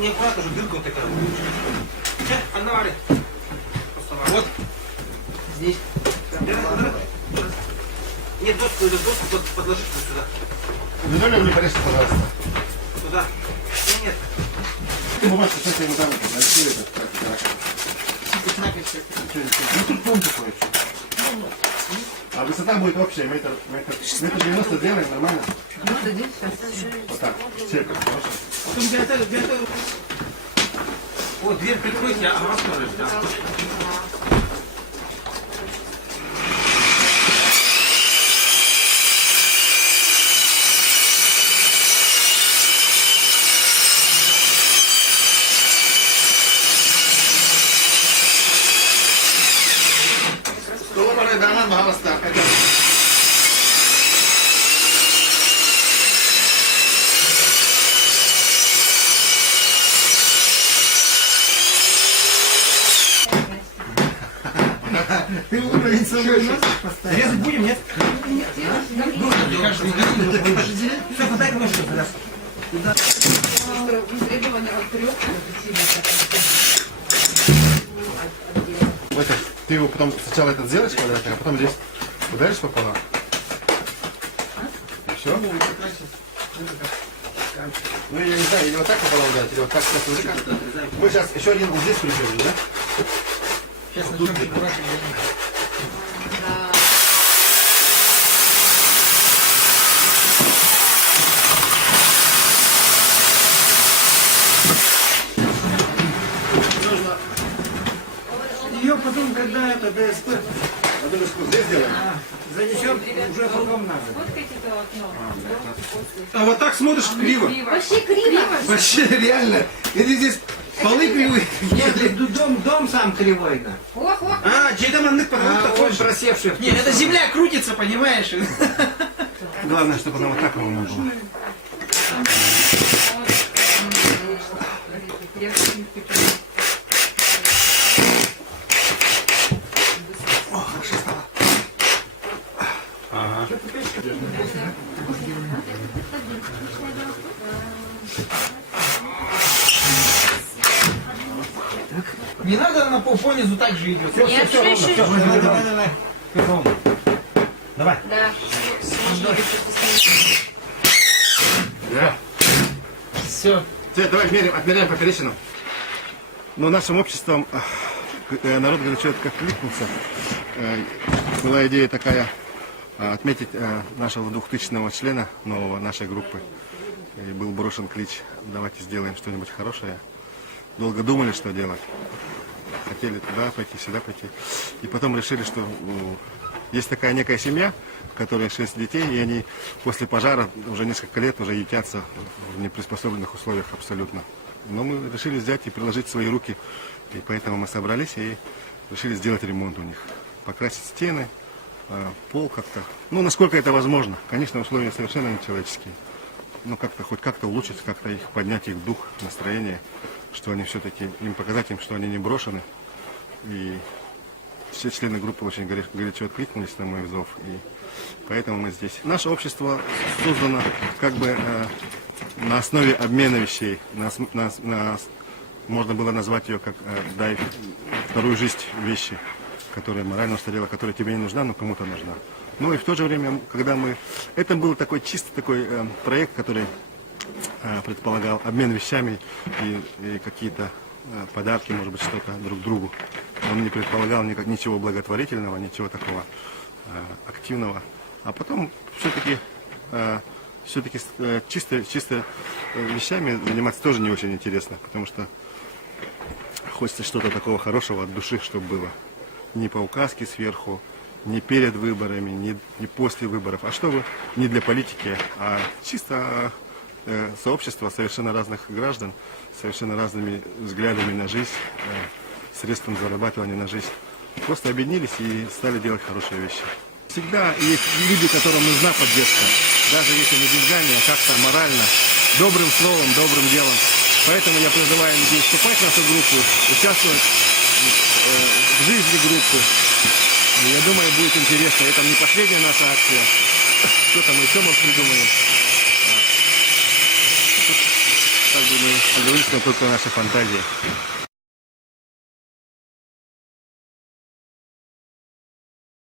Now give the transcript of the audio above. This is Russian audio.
неаккуратно же дырка вот такая. Анна, вот здесь. Нет, доску подложить вот сюда. Линолеум не порежьте, пожалуйста. Туда. Нет. Ты бумажку, кстати, ему там нарисуй это. Ну тут дом такой. А высота будет общая, метр 90 делаем, нормально? Вот так, черка, хорошо. Вот, дверь прикройте, а вас тоже. Tolong ada dangan bahwa setiap aja. Ты уровень свой поставил. Резать будем, нет? Все, подай ко мне что-то. Ты его потом сначала этот сделаешь квадратик, а потом здесь ударишь пополам. И все? Ну я не знаю, или вот так пополам ударить, или вот так сейчас уже как. Мы сейчас еще один вот здесь прибежим, да? Сейчас начнем аккуратно. Ее потом, когда это ДСП, Здесь сделаем. занесем, уже потом надо. А вот так смотришь криво. Вообще криво. Вообще реально. Или здесь полы кривые. Нет, дом сам кривой, да. Ох, ох. А, чей-то Он просевший. Нет, это земля крутится, понимаешь? Главное, чтобы она вот так ровно была. Не надо, она по низу так же идет. Все, Нет, все ровно. шиш, Все, шиш. давай. Ровно. Давай. Да. Да. Все. Теперь давай отмеряем поперечину. Но нашим обществом народ горячо откликнулся. Была идея такая отметить нашего 2000-го члена нового нашей группы. И был брошен клич: давайте сделаем что-нибудь хорошее. Долго думали, что делать. Хотели туда пойти, сюда пойти. И потом решили, что есть такая некая семья, в которой 6 детей, и они после пожара уже несколько лет уже ютятся в неприспособленных условиях абсолютно. Но мы решили взять и приложить свои руки, и поэтому мы собрались и решили сделать ремонт у них. Покрасить стены, пол как-то. Ну, насколько это возможно. Конечно, условия совершенно нечеловеческие. Но как-то хоть как-то улучшить, как-то их поднять, их дух, настроение, что они все-таки, им показать им, что они не брошены. И все члены группы очень горячо откликнулись на мой зов. И поэтому мы здесь. Наше общество создано как бы на основе обмена вещей. Можно было назвать ее как «дай вторую жизнь вещи», которая морально устарела, которая тебе не нужна, но кому-то нужна. Ну и в то же время, когда мы... Это был такой чистый такой проект, который предполагал обмен вещами и какие-то подарки, может быть, что-то друг другу. Он не предполагал ничего благотворительного, ничего такого активного. А потом все-таки чисто вещами заниматься тоже не очень интересно, потому что хочется что-то такого хорошего от души, чтобы было. Не по указке сверху, не перед выборами, не после выборов, а чтобы не для политики, а чисто сообщество совершенно разных граждан, совершенно разными взглядами на жизнь, средством зарабатывания на жизнь. Просто объединились и стали делать хорошие вещи. Всегда есть люди, которым нужна поддержка, даже если не деньгами, а как-то морально, добрым словом, добрым делом. Поэтому я призываю людей вступать в нашу группу, участвовать в жизни группы. Я думаю, будет интересно. Это не последняя наша акция. Что-то мы еще, может, придумаем. Как бы мы ограничена только наша фантазия.